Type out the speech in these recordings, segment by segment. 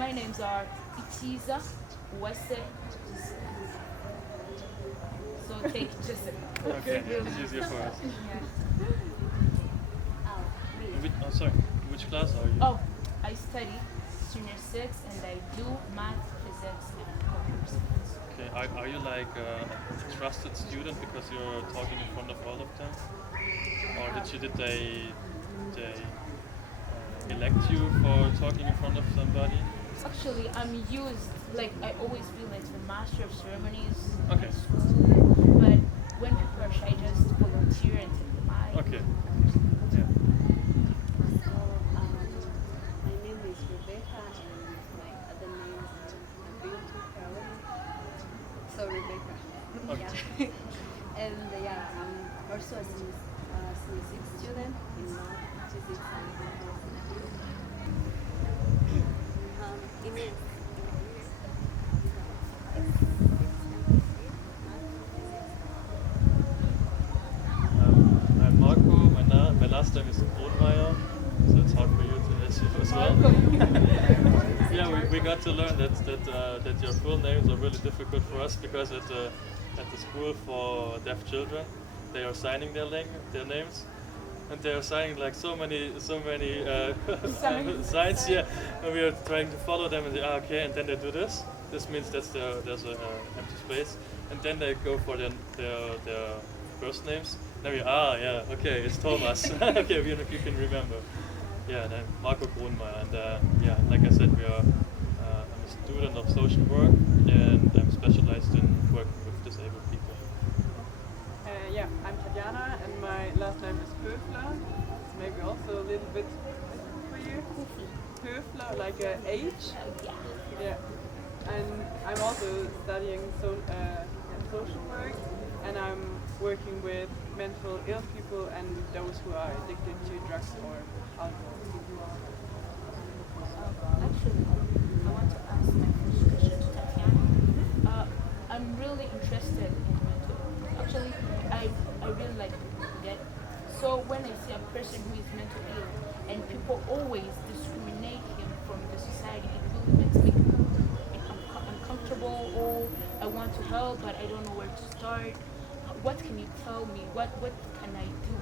my names are Itiza, Wese. So take just Okay, it's easier for us. yeah. Sorry, which class are you? Oh, I study junior six and I do math, physics, and computer science. Okay, are you like a trusted student because you're talking in front of all of them, or did they elect you for talking in front of somebody? Actually, I'm used, like, I always feel like the master of ceremonies Okay. in school, but when people are shy, just volunteer and take the mic. Okay. That's Yeah. So, my name is Rebecca, and my other name is Beauty Caroline. So Rebecca. Okay. Yeah. And yeah, I'm also a senior six student in math, physics, and computer science. Ines. I'm Marco. My last name is Kronmeier, so it's hard for you to as well. Yeah, we got to learn that your full names are really difficult for us because at the school for deaf children, they are signing their names, and they are signing like so many signs. Yeah, and we are trying to follow them and okay, and then they do this. This means there's an empty space, and then they go for their first names. Then yeah, okay, it's Thomas. Okay, you can remember. Yeah, and I'm Marco Kronmeier, and yeah, like I said, I'm a student of social work, and I'm specialized in working with disabled people. Yeah, I'm Tatjana, and my last name is Höfler. It's maybe also a little bit for you. Höfler, like a H. Yeah. And I'm also studying social work, and I'm working with mental ill people and those who are addicted to drugs or alcohol. Actually, I want to ask my first question to Tatiana. I'm really interested in mental illness. Actually, I really like people to get. So when I see a person who is mental ill and people always discriminate him from the society, it really makes me uncomfortable. Or I want to help, but I don't know where to start. What can you tell me? What can I do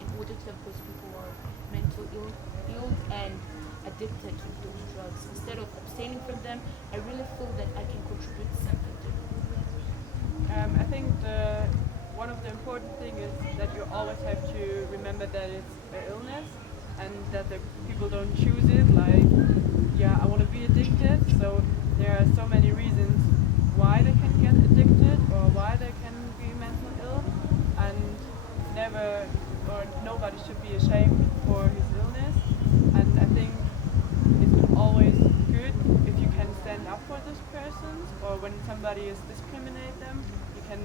in order to help those people who are mental ill and addicted to those drugs? Instead of abstaining from them, I really feel that I can contribute something to them. I think one of the important things is that you always have to remember that it's an illness and that the people don't choose it. Like, yeah, I want to be addicted. So there are so many reasons why they can get addicted or why they can be mental ill, and never or nobody should be ashamed for his illness. And I think it's always good if you can stand up for those persons, or when somebody is discriminate them, you can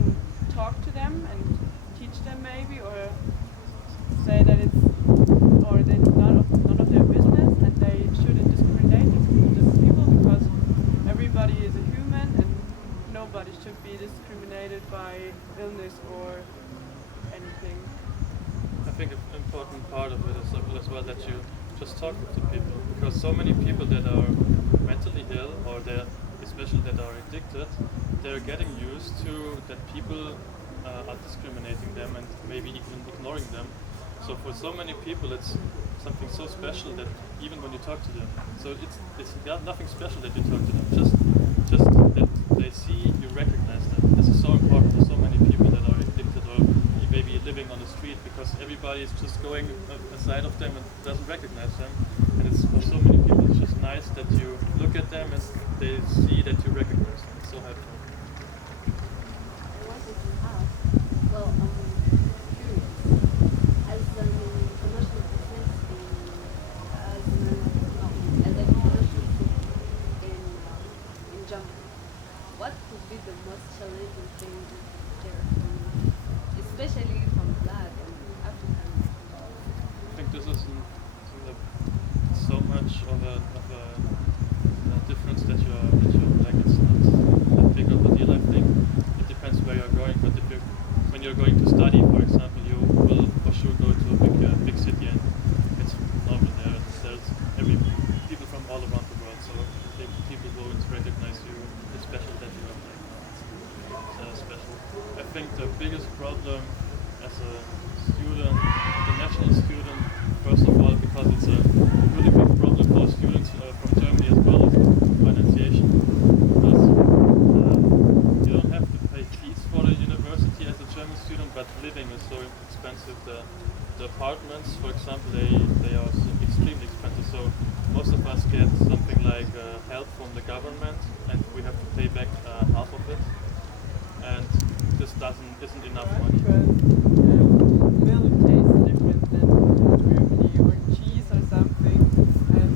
talk to them and teach them maybe, or say that it's or that it's none of their business and they shouldn't discriminate the people because everybody is a human and nobody should be discriminated by illness or anything. I think an important part of it is as well that you just talk to people, because so many people that are mentally ill or especially that are addicted, they're getting used to that people are discriminating them and maybe even ignoring them. So for so many people, it's something so special that even when you talk to them, so it's nothing special that you talk to them. Just that they see you recognize them. This is so important for so many people that are addicted or maybe living on the street, because everybody is just going aside of them and doesn't recognize them. And it's for so many people, it's just nice that you look at them and they see that you recognize them. It's so helpful. I wanted to ask, well, I'm curious, as an international business as an international in Germany, what could be the most challenging thing there, especially from Black and African? I think this is so much of a difference that you're like, it's not that big of a deal. I think it depends where you're going, but when you're going to study, for example, you will for sure go to a big city, and it's normal there. There's people from all around the world, so they think the biggest problem as a student, international student, first of all, because it's a really big problem for students from Germany as well, is financiation. Because you don't have to pay fees for the university as a German student, but living is so expensive. The apartments, for example, they are extremely expensive. So most of us get something like help from the government, and we have to pay back half of it. And this isn't enough money. Milk tastes different than Germany, or cheese or something. And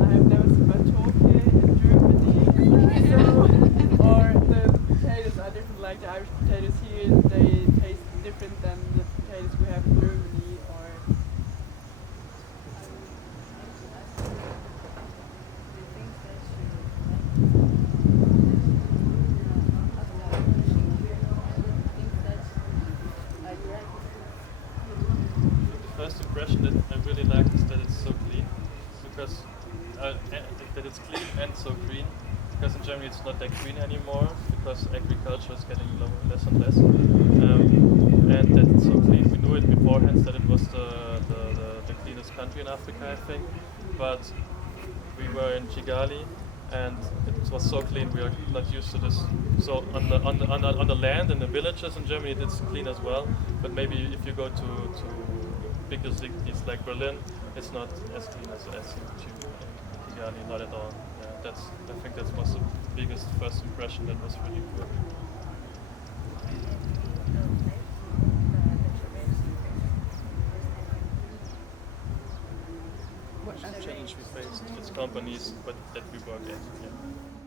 I have never seen matoke in Germany. So, or the potatoes are different, like the Irish potatoes here, they taste different than the potatoes we have in Germany. Or The first impression that I really liked is that it's so clean, because that it's clean and so green. Because in Germany it's not that green anymore, because agriculture is getting less and less, and that it's so clean. We knew it beforehand that it was the cleanest country in Africa, I think, but we were in Kigali, and it was so clean. We are not used to this. So on the land in the villages in Germany, it's clean as well. But maybe if you go to bigger cities like Berlin, it's not as clean as in Kigali, not at all. Yeah, I think that was the biggest first impression. That was really good. Challenge we faced as companies, but that we work at. Yeah.